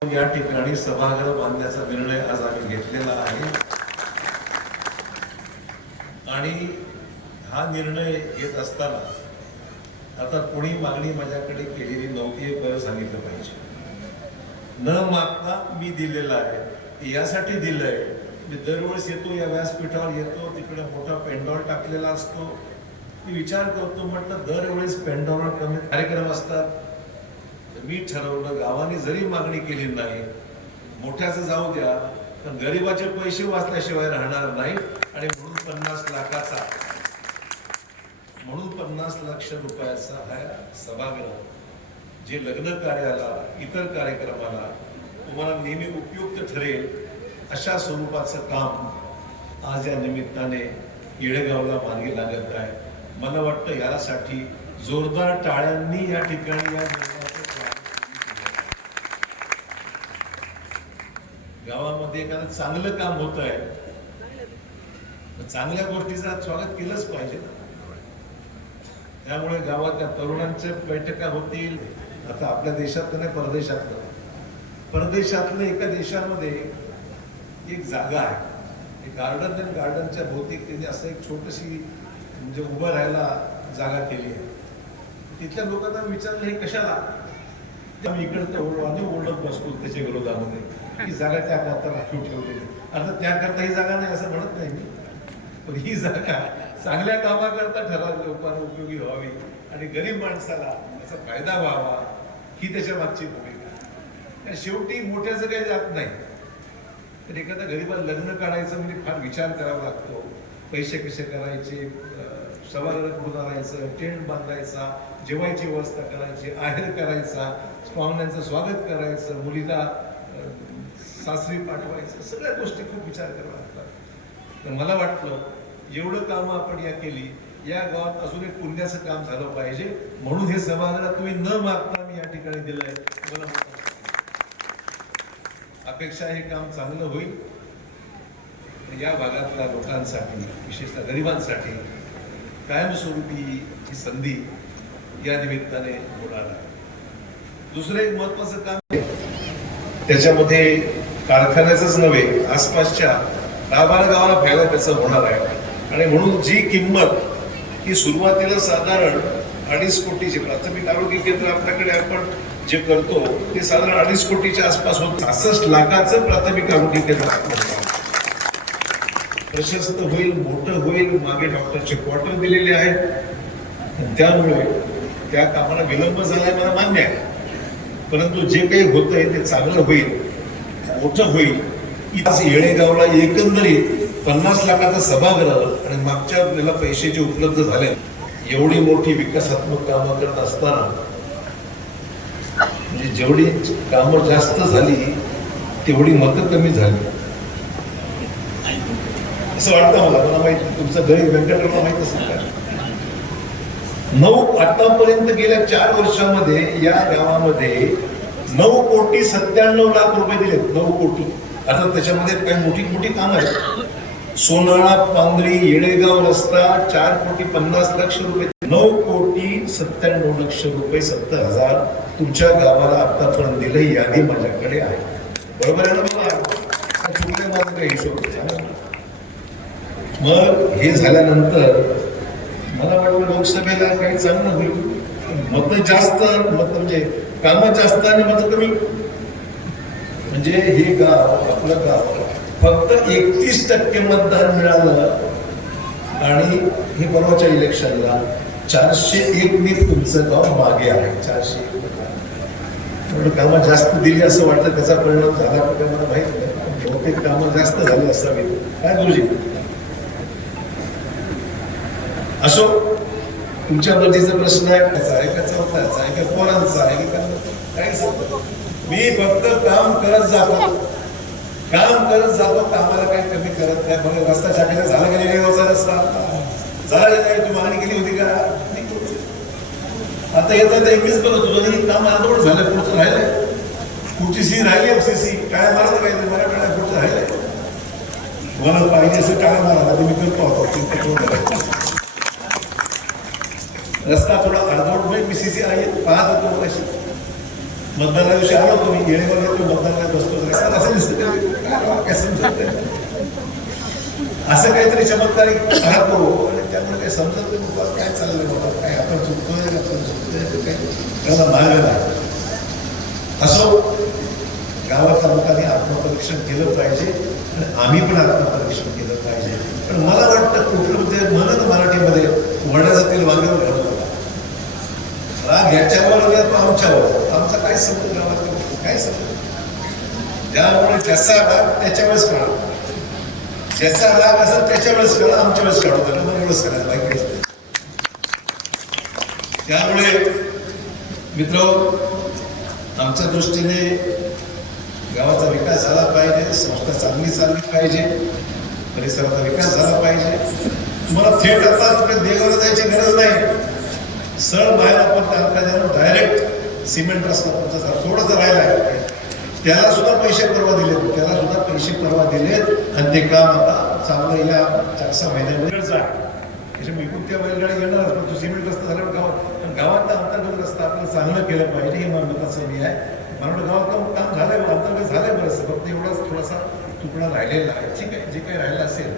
या ठिकाणी सभागृह बांधण्याचा निर्णय आज आम्ही घेतलेला आहे. आणि हा निर्णय घेत असताना आता कोणी मागणी माझ्याकडे केलेली नव्हती हे बरं सांगितलं पाहिजे. न मागता मी दिलेला आहे. यासाठी दिलंय. मी दरवेळेस येतो या व्यासपीठावर येतो तिकडे मोठा पेंडॉल टाकलेला असतो. मी विचार करतो म्हटलं दरवेळेस पेंडॉलवर कमी कार्यक्रम असतात. मी ठरवलं गावाने जरी मागणी केली नाही मोठ्याचं जाऊ द्या पण गरिबाचे पैसे वाचल्याशिवाय राहणार नाही आणि म्हणून पन्नास लाखाचा म्हणून पन्नास लक्ष रुपयाचा हा सभागृह जे लग्न कार्याला इतर कार्यक्रमाला तुम्हाला नेहमी उपयुक्त ठरेल अशा स्वरूपाचं काम आज या निमित्ताने येळेगावला मार्गी लागत आहे. मला वाटतं यासाठी जोरदार टाळ्यांनी या ठिकाणी या निर्णयाचं स्वागत केलं. गावामध्ये एखादं चांगलं काम होत आहे चांगल्या गोष्टीचं स्वागत केलंच पाहिजे. त्यामुळे गावातल्या तरुणांच्या बैठका होतील. आता आपल्या देशात नाही परदेशातलं परदेशातलं एका देशामध्ये एक जागा आहे. एक गार्डन आणि गार्डनच्या भोवती त्यांनी असं एक छोटीशी म्हणजे उभं राहायला जागा केली आहे. तिथल्या लोकांना विचारलं हे कशाला? आम्ही इकडे ओरडू आम्ही ओढत बसतो त्याच्या विरोधामध्ये. ही जागा त्या करता राखीव ठेवलेली अर्थात त्याकरता ही जागा नाही असं म्हणत नाही मी. पण ही जागा चांगल्या कामाकरता ठराव लोकांना उपयोगी व्हावी आणि गरीब माणसाला त्याचा फायदा व्हावा ही त्याच्या मागची भूमिका. शेवटी मोठ्याचं काही जात नाही. तर एखादा गरीबाला लग्न काढायचं म्हणजे फार विचार करावा लागतो. पैसे कसे करायचे अं, सभागृह कुठून आणायचं टेंट बांधायचा जेवायची व्यवस्था करायची आहेर करायचा पाहुण्यांचं स्वागत करायचं मुलीला सासरी पाठवायचं सगळ्या गोष्टी खूप विचार करावा लागतात. तर मला वाटलं एवढं कामं आपण या केली या गावात अजून एक पुण्याचं काम झालं पाहिजे म्हणून हे सभागृहात तुम्ही न मागता मी या ठिकाणी दिलंय. मला अपेक्षा हे काम चांगलं होईल. या भागातल्या लोकांसाठी विशेषतः गरिबांसाठी कायमस्वरूपी ही संधी या निमित्ताने होणार आहे. दुसरं एक महत्वाचं काम त्याच्यामध्ये कारखान्याचंच नव्हे आसपासच्या दहा बारा गावाला फायदा त्याचा होणार आहे. आणि म्हणून जी किंमत ही सुरुवातीला साधारण अडीच कोटीची प्राथमिक आरोग्य केंद्र आपल्याकडे आपण जे करतो ते साधारण अडीच कोटीच्या आसपास होत. सहासष्ट लाखाचं प्राथमिक आरोग्य केंद्र प्रशस्त होईल मोठं होईल मागे डॉक्टरचे क्वार्टर दिलेले आहेत. त्यामुळे त्या कामाला विलंब झालाय मला मान्य आहे. परंतु जे काही होतंय ते चांगलं होईल. मोठं होईल. आज येळेगावला एकंदरीत पन्नास लाखाचा सभागृह आणि मागच्या वेळेला पैसे जे उपलब्ध झाले. एवढी मोठी विकासात्मक कामं करत असताना म्हणजे जेवढी कामं जास्त झाली तेवढी मतं कमी झाली. असं वाटतं मला मला माहिती तुमचं घरी व्यंकटरावला माहीत असेल का? नऊ आतापर्यंत गेल्या चार वर्षामध्ये या गावामध्ये नऊ कोटी सत्त्याण्णव लाख रुपये दिलेत नऊ कोटी. आता त्याच्यामध्ये काही मोठी मोठी कामं आहेत. सोनाळा पांगरी येळेगाव रस्ता चार कोटी पन्नास लक्ष रुपये. नऊ कोटी सत्त्याण्णव लक्ष रुपये सत्तर हजार तुमच्या गावाला आतापर्यंत दिले यादी माझ्याकडे आहे. बरोबर आहे ना बाबा? चुकले काही हिशोब मग हे झाल्यानंतर मला वाटतं लोकसभेला काही चांगलं होईल. मतं जास्त मत म्हणजे कामं जास्त आणि मत कमी. म्हणजे हे गाव आपलं गाव फक्त एकतीस टक्के मतदान मिळालं आणि हे परवाच्या इलेक्शनला चारशे एक मी तुमचं गाव मागे आहे चारशे एक म्हणून कामं जास्त दिली असं वाटतं त्याचा परिणाम झाला का मला माहीत नाही. बहुतेक कामं जास्त झाली असावी काय गुरुजी असो तुमच्या मर्जीचा प्रश्न आहे त्याचा आहे का चौथाचा आहे का पोरांचा आहे काय मी फक्त काम करत जातो. काम करत जातो कामाला काही कमी करत नाही. मग रस्ता शाखेला झाला गेले नाही रस्ता? झाला का नाही? तू मागणी केली होती का? आता येतात एकवीस पण तुझं हे काम अर्धवट झालं पुढचं राहिलंय. पुढची सी राहिली एफसीसी काय मारत राहिलं? मला काय पुढचं राहिलंय. मला पाहिजे असं काय मारा मी करतो आता. चिंता रस्ता थोडा अर्धवट होईल मी सीसी आहे पाहत होतो मगाशी. मतदाना दिवशी आलो होतो मी येणेवर येतो मतदान असं दिसतं काय असं काहीतरी चमत्कारिक पाहतो आणि त्यामुळे काही समजत नाही बाबा काय चाललंय बाबा काय आपण चुकतोय आपण चुकतोय काय त्याला मार्ग नाही असो गावातल्या लोकांनी आत्मपरीक्षण केलं पाहिजे आणि आम्ही पण आत्मपरीक्षण केलं पाहिजे. पण मला वाटतं कुठलं म्हणजे म्हणत मराठीमध्ये वड्याचं जातील वांग्यावर याच्या नका आमच्यावर आमचा काय संबंध गावात काय संबंध त्यामुळे ज्याचा राग त्याच्या वेळेस कळा ज्याचा राग असेल त्याच्या वेळेस कळा आमच्या वेळेस काढू त्याला मग एवढंच करायला बाकी त्यामुळे मित्र आमच्या दृष्टीने गावाचा विकास झाला पाहिजे संस्था चांगली चालली पाहिजे परिसराचा विकास झाला पाहिजे. तुम्हाला थेट आता तिकडे देवाला जायची गरज नाही. सळ बाहेर आपण त्या डायरेक्ट सिमेंट रस्ता तुमचा थोडंसं राहिला आहे. त्याला सुद्धा पैसे परवा दिलेत. त्याला सुद्धा पैसे परवा दिलेत. आणि ते काम आता चांगलं या चार सहा महिन्यामध्ये त्याच्यामुळे इकडून त्या बैलगाडी येणारच पण तो सिमेंट रस्ता झाल्यावर गावात. पण गावातला अंतर्गत रस्ता आपलं चांगलं केलं पाहिजे हे माझं मताचं मी आहे. मला गावात काम झालंय अंतर्गत झालंय बरंच फक्त एवढाच थोडासा तुकडा राहिलेला आहे. ठीक आहे जे काही राहिलं असेल.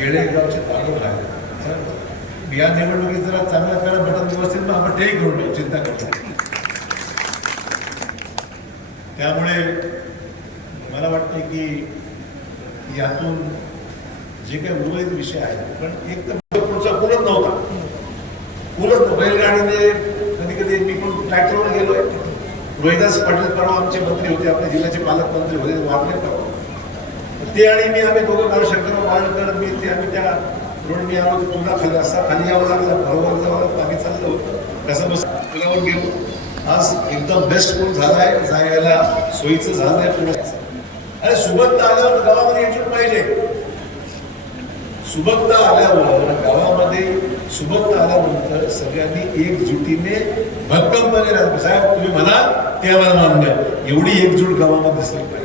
येळेगावचे तालुक आहे. या निवडणुकीत जरा चांगल्या करा बटन व्यवस्थित मग आपण तेही घेऊन चिंता करतो त्यामुळे मला वाटते की यातून जे काही उर्वरित विषय आहेत पण एक तर पुढचा बोलत नव्हता. पूलच बैलगाडीने कधी कधी मी पण ट्रॅक्टरवर गेलोय. रोहिदास पाटील परवा आमचे मंत्री होते आपल्या जिल्ह्याचे पालकमंत्री होते ते वारले परवा. ते आणि मी आम्ही दोघं काल शंकर वाळकर मी ते आम्ही त्या म्हणून मी यामध्ये पुन्हा खाली असता खाली यावं लागलं बरोबर जावं लागलं आम्ही चाललो. होतो कसं बस पुण्यावर गेलो. आज एकदम बेस्ट पूल आहे जायला सोयीचं झालं आहे पुण्याचं अरे सुबत्ता आल्यावर गावामध्ये एकजूट पाहिजे. सुबत्ता आल्यावर गावामध्ये सुबत्ता आल्यानंतर सगळ्यांनी एकजुटीने भक्कमपणे राहतो साहेब तुम्ही म्हणा ते आम्हाला मान्य एवढी एकजूट गावामध्ये दिसली पाहिजे.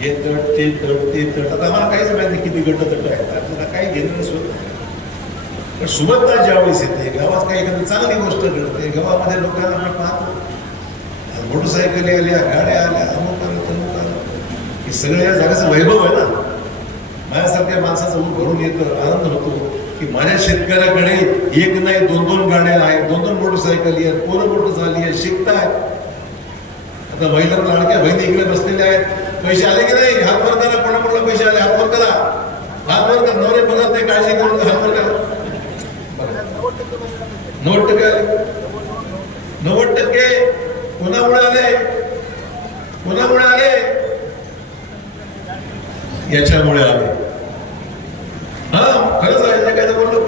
हे तट ते तट ते तट. आता आम्हाला काहीच माहिती किती गट तट आहेत. काही घेणं नसतं पण सुबत्ता ज्यावेळेस येते गावात काही एखादी चांगली गोष्ट घडते गावामध्ये लोकांना आपण पाहतो. मोटरसायकली आल्या गाड्या आल्या अमुक आलं तमुक आलं. हे सगळ्या जागाचं वैभव आहे ना. माझ्यासारख्या माणसाचं ऊन भरून येतं आनंद होतो की माझ्या शेतकऱ्याकडे एक नाही दोन दोन गाड्या आहेत दोन दोन मोटरसायकली आहेत पोरं मोटर झाली आहे शिकतायत आता महिला लाडक्या बहिणी इकडे बसलेल्या आहेत. पैसे आले की नाही? हातभर करा कोणाकोणाला पैसे आले? हातभर करा. हात वर नवरे बघत नाही काळजी करून हात वर नव्वद टक्के. आले नव्वद टक्के कोणामुळे आले? कोणामुळे आले? याच्यामुळे आले. हा खरंच आहे काय ते बोललो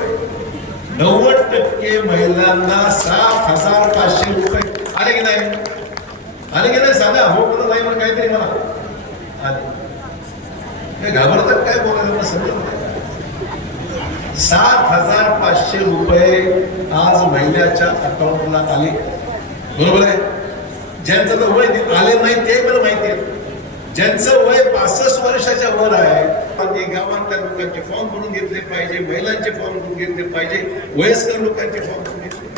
नव्वद टक्के महिलांना सात हजार पाचशे रुपये. आले की नाही? आले की नाही? सांगा हो म्हणून नाही म्हणून काहीतरी मला आले. घाबरतात काय बोलायला समजत नाही सात हजार पाचशे रुपये आज महिन्याच्या अकाउंटला आले. बरोबर आहे? ज्यांचं तर वय आले नाही ते मला माहिती आहे. ज्यांचं वय पासष्ट वर्षाच्या वर आहे ते गावातल्या लोकांचे फॉर्म भरून घेतले पाहिजे महिलांचे फॉर्म भरून घेतले पाहिजे वयस्कर लोकांचे फॉर्म भरून घेतले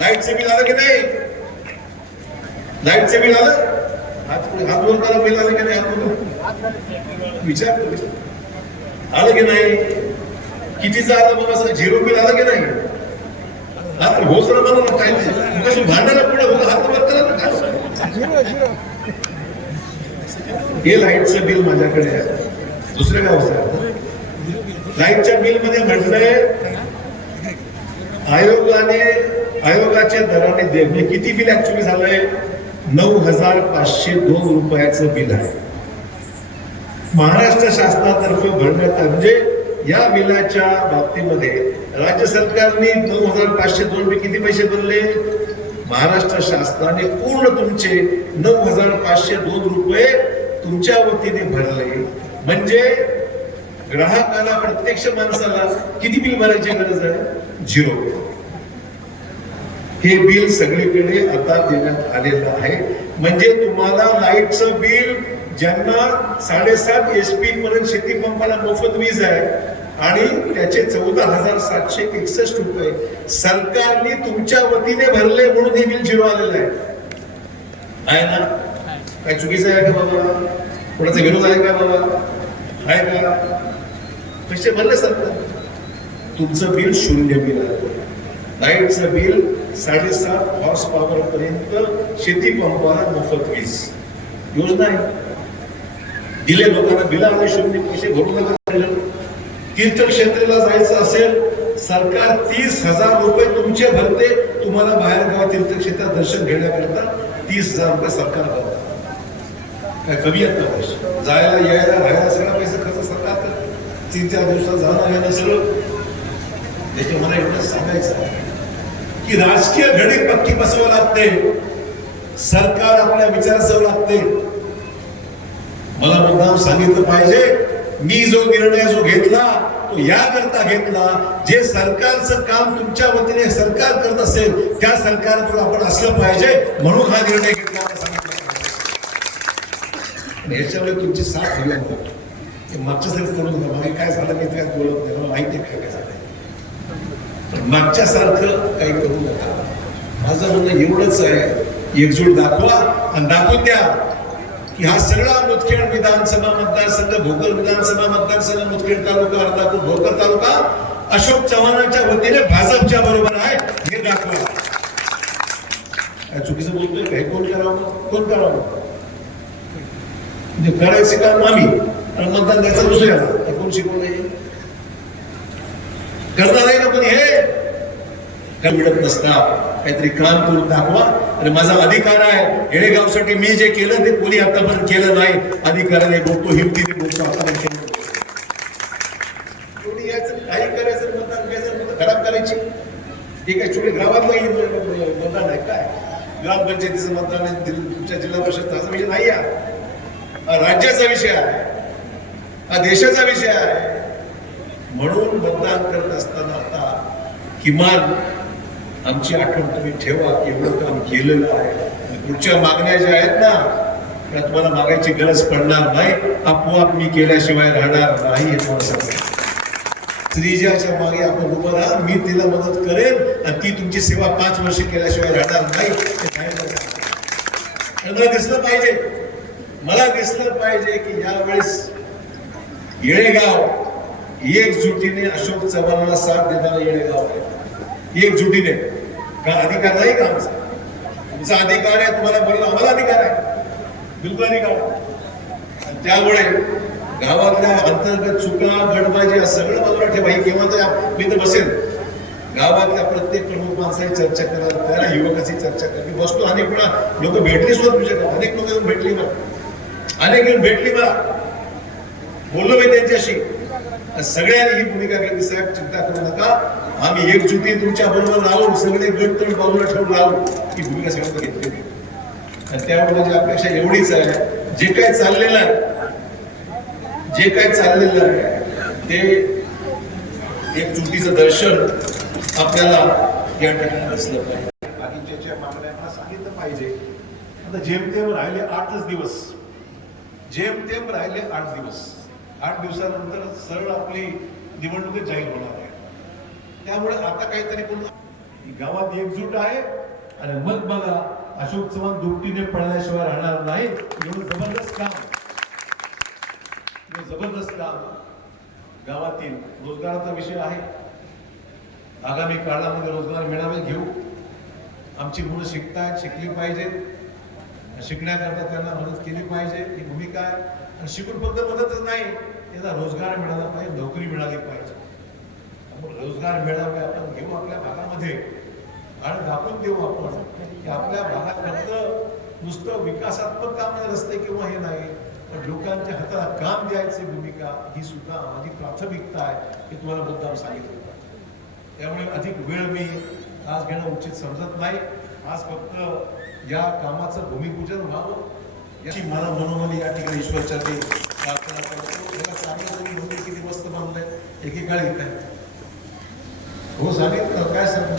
लाईटचे बिल आलं की नाही? लाईटचे बिल आलं? हात हात बोलताना बिल आलं की नाही? हात वर विचार करू आलं की नाही? कितीचं आलं बघा असं झिरो बिल आलं की नाही? हात होच ना मला काय कशी भांडायला पुढे होतं हात वर करा हे लाईटचं बिल माझ्याकडे आहे. दुसऱ्या गावचं लाईटच्या बिलमध्ये म्हटलंय आयोगाने आयोगाच्या दराने दे म्हणजे किती बिल ऍक्च्युली झालंय? नऊ हजार पाचशे दोन रुपयाचं बिल आहे. महाराष्ट्र शासनातर्फे भरण्यात आलं. म्हणजे या बिलाच्या बाबतीमध्ये राज्य सरकारने नऊ हजार पाचशे दोन रुपये किती पैसे भरले? महाराष्ट्र शासनाने पूर्ण तुमचे नऊ हजार पाचशे दोन रुपये तुमच्या वतीने भरले. म्हणजे ग्राहकाला प्रत्यक्ष माणसाला किती बिल भरायची गरज आहे? झिरो. हे बिल सगळीकडे आता देण्यात आलेलं आहे. म्हणजे तुम्हाला लाईटचं बिल ज्यांना साडेसात एच पी पर्यंत शेती पंपाला मोफत वीज आहे आणि त्याचे चौदा हजार सातशे एकसष्ट रुपये सरकारने तुमच्या वतीने भरले म्हणून हे बिल झिरो आलेलं आहे. आहे ना? काय चुकीचं आहे का बाबा? कोणाचा विरोध आहे का बाबा? आहे का? पैसे भरले सरकार. तुमचं बिल शून्य बिल आहे. लाईटचं बिल साडेसात हॉर्स पॉवर पर्यंत शेती पंपाला मोफत वीज. योजना आहे. दिले लोकांना बिल आले शून्य पैसे भरू नका तीर्थक्षेत्राला जायचं असेल सरकार तीस हजार रुपये तुमचे भरते तुम्हाला बाहेर गाव तीर्थक्षेत्रात दर्शन घेण्याकरता तीस हजार रुपये सरकार भरतं. काय कमी आहेत का पैसे? जायला यायला राहायला सगळा पैसा खर्च सरकार तर तीन चार दिवसात जाणं येणं सगळं. त्याच्या मला एवढं सांगायचं की राजकीय घडी पक्की बसवावं लागते. सरकार आपल्या विचारासवं लागते. मला मुद्दाम सांगितलं पाहिजे. मी जो निर्णय जो घेतला तो याकरता घेतला. जे सरकारचं काम तुमच्या वतीने सरकार करत असेल त्या सरकारकडे आपण असलं पाहिजे म्हणून हा निर्णय घेतला सांगितलं ह्याच्यामुळे तुमची साथ हवी आहे. हे मागच्या सारखं करून मागे काय झालं मी काय बोलत नाही मला माहिती आहे काय काय झालं मागच्या सारखं काही करू नका. माझं म्हणणं एवढंच आहे. एकजूट दाखवा आणि दाखवून द्या. की हा सगळा मुदखेड विधानसभा मतदारसंघ भोकर विधानसभा मतदारसंघ मुदखेड तालुका अर्धापूर भोकर तालुका अशोक चव्हाणांच्या वतीने भाजपच्या बरोबर आहे हे दाखवा. काय चुकीचं बोलतोय? काय कोण करावं? कोण करावं? म्हणजे करायचं काम आम्ही आणि मतदान द्यायचं दुसऱ्याला. हे कोण शिकवलं करणार नाही ना पण हे काय मिळत नसतात काहीतरी काम करून दाखवा. आणि माझा अधिकार आहे. येळेगावसाठी मी जे केलं ते कोणी आतापर्यंत केलं नाही. अधिकाराने बोलतो हिमतीने बोलतो आतापर्यंत केलं कोणी यायचं काही करायचं मतदान घ्यायचं मतदान खराब करायची. हे काय छोटे ग्रामातलं मतदान आहे काय? ग्रामपंचायतीचं मतदान आहे तुमच्या जिल्हा परिषद असा विषय नाही हा राज्याचा विषय आहे. हा देशाचा विषय आहे. म्हणून मतदान करत असताना आता किमान आमची आठवण तुम्ही ठेवा एवढं काम केलेलं आहे. पुढच्या मागण्या ज्या आहेत ना त्या तुम्हाला मागायची गरज पडणार नाही. आपोआप मी केल्याशिवाय राहणार नाही हे तुम्हाला सांगतो. श्रीजाच्या मागे आपण उभं राहा मी तिला मदत करेन आणि ती तुमची सेवा पाच वर्ष केल्याशिवाय राहणार नाही मला दिसलं पाहिजे. मला दिसलं पाहिजे की यावेळेस येळेगाव एकजुटीने अशोक चव्हाणांना साथ देणारा येळेगाव आहे. एकजुटीने. का अधिकार नाही का आमचा? तुमचा अधिकार आहे तुम्हाला बोलायला आम्हाला अधिकार आहे. बिलकुल अधिकार त्यामुळे गावातल्या अंतर्गत चुका गडबाजी सगळं बाजूला ठेवा. ही केव्हा तर मी तर बसेल. गावातल्या प्रत्येक प्रमुख माणसाची चर्चा करा त्याला युवकाची चर्चा करा मी बसतो अनेक वेळा लोक भेटली सुद्धा तुझ्या अनेक लोक येऊन भेटली मला. अनेक येऊन भेटली मला. बोललो मी त्यांच्याशी. सगळ्यांनी ही भूमिका घेतली. साहेब चिंता करू नका. आम्ही एकजुटी तुमच्या बरोबर राहून सगळे गट तोड बाजूला ठेवून राहू ही भूमिका सगळ्यांनी घेतली. आणि त्यामुळे माझी अपेक्षा एवढीच आहे जे काय चाललेलं आहे जे काय चाललेलं आहे ते एकजुटीचं दर्शन आपल्याला या ठिकाणी असलं पाहिजे. बाकीच्या ज्या मागण्या सांगितलं पाहिजे आता जेमतेम राहिले आठच दिवस. जेमतेम राहिले आठ दिवस. आठ दिवसानंतर सरळ आपली निवडणूक जाहीर होणार आहे. त्यामुळे आता काहीतरी कोण गावात एकजूट आहे आणि मग बघा अशोक चव्हाण दुपटीने पडल्याशिवाय राहणार नाही. एवढं जबरदस्त काम. एवढं जबरदस्त काम. गावातील रोजगाराचा विषय आहे. आगामी काळामध्ये रोजगार मेळावे घेऊ. आमची मुलं शिकतायत शिकली पाहिजेत. शिकण्याकरता त्यांना मदत केली पाहिजे. ही भूमिका आहे. आणि शिकून फक्त मदतच नाही. त्याला रोजगार मिळाला पाहिजे नोकरी मिळाली पाहिजे. रोजगार मिळावे आपण घेऊ आपल्या भागामध्ये. आणि दाखवून देऊ आपण. की आपल्या भागात फक्त नुसतं विकासात्मक काम नाही, रस्ते किंवा हे नाही पण लोकांच्या हाताला काम द्यायची भूमिका ही सुद्धा माझी प्राथमिकता आहे हे तुम्हाला मुद्दाम सांगितलं पाहिजे. त्यामुळे अधिक वेळ मी आज घेणं उचित समजत नाही. आज फक्त या कामाचं भूमिपूजन व्हावं. याची मला मनोमनी या ठिकाणी ईश्वरचरणी किती मस्त एकेकाळी काय हो सांगितलं काय सांगू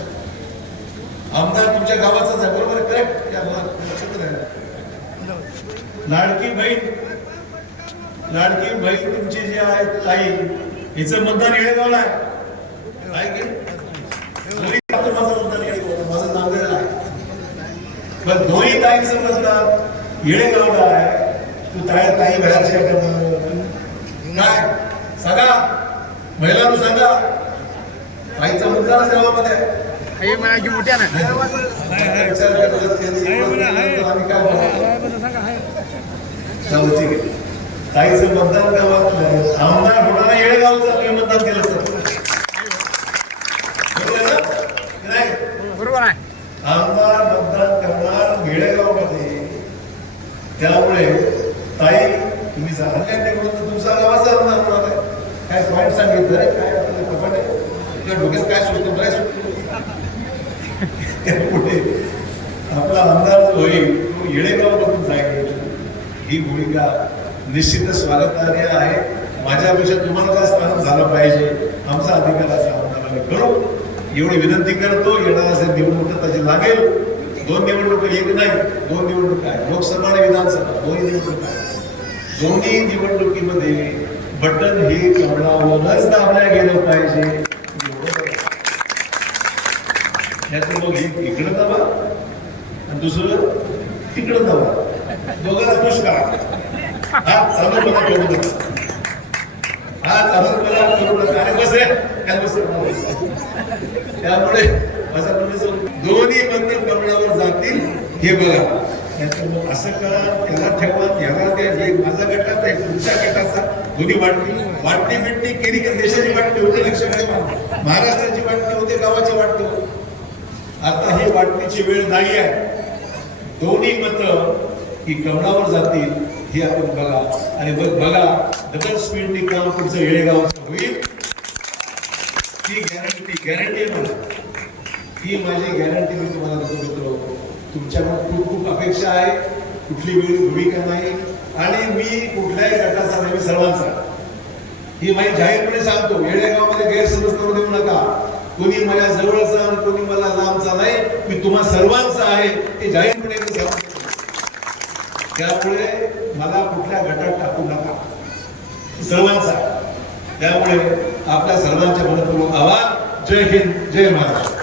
आमदार तुमच्या गावाचाच आहे बरोबर करेक्ट लक्षात लाडकी बहीण लाडकी बहीण तुमची जी आहे ताई हिचं मतदान येळेगावला आहे की? माझं मतदान येळेगावला, माझं नांदेडला आहे पण दोन्ही ताईचं म्हणतात येळेगावला आहे तू? काय सांगा. महिलांना सांगा. आहे. हे म्हणा की मोठ्या ना ठीक आहे ताईचं मतदान गावात आमदार होणारा येळेगावचं तुम्ही मतदान केलं ना? नाही. बरोबर आहे. आमदार मतदान करणार येळेगावमध्ये त्यामुळे ताई झालं काय निवडून तर तुमचा गावाचा आमदार होणार काय पॉईंट सांगितलं रे? काय आपल्याला कपट आहे? तुझ्या डोक्यात काय सुटतो काय सुटतो? त्यामुळे आपला आमदार जो होईल तो येळेगावमधून जाईल ही भूमिका निश्चितच स्वागतार्य आहे. माझ्यापेक्षा तुम्हाला काय स्थान झालं पाहिजे आमचा अधिकार असा आमदाराने करू. एवढी विनंती करतो येणार असेल निवडणूक त्याची लागेल. दोन निवडणूक एक नाही दोन निवडणूक आहे. लोकसभा आणि विधानसभा दोन्ही निवडणूक आहे. दोन्ही निवडणुकीमध्ये बटन हे कमळावरच दाबल्या गेलं पाहिजे. त्याचं मग एक इकडं दाबा आणि दुसरं तिकडं दाबा. दोघांना खुश करा हा चालू मला करू नका हा चालू मला करू नका अरे बस रे. काय बस त्यामुळे माझा दोन्ही बंधन कमळावर जातील. हे बघा. असं करा त्याला ठेवा त्याला द्या. हे माझा गटात आहे तुमच्या गटाचा दोन्ही वाटणी वाटणी भेटणी केली की? देशाची वाटणी होते लक्षात ठेवा. महाराष्ट्राची वाटणी होते गावाची वाटणी होते. आता ही वाटणीची वेळ नाही आहे. दोन्ही मत की कवणावर जातील हे आपण बघा. आणि बघ बघा डबल स्पीडनी काम तुमचं येळेगावचं होईल. ती गॅरंटी गॅरंटी आहे मला. ही माझी गॅरंटी मी तुम्हाला देतो मित्र. तुमच्याकडे खूप खूप अपेक्षा आहे. कुठली वेळी भूमिका नाही. आणि मी कुठल्याही गटाचा नाही मी सर्वांचा. ही माहिती जाहीरपणे सांगतो येळेगावमध्ये गैरसमज करू देऊ नका. कोणी माझ्या जवळचा आणि कोणी मला लांबचा नाही. मी तुम्हा सर्वांचा आहे. हे जाहीरपणे मी सांगतो. त्यामुळे मला कुठल्या गटात टाकू नका. सर्वांचा. आहे. त्यामुळे आपल्या सर्वांच्या मनपूर्वक आवाज जय हिंद जय महाराष्ट्र.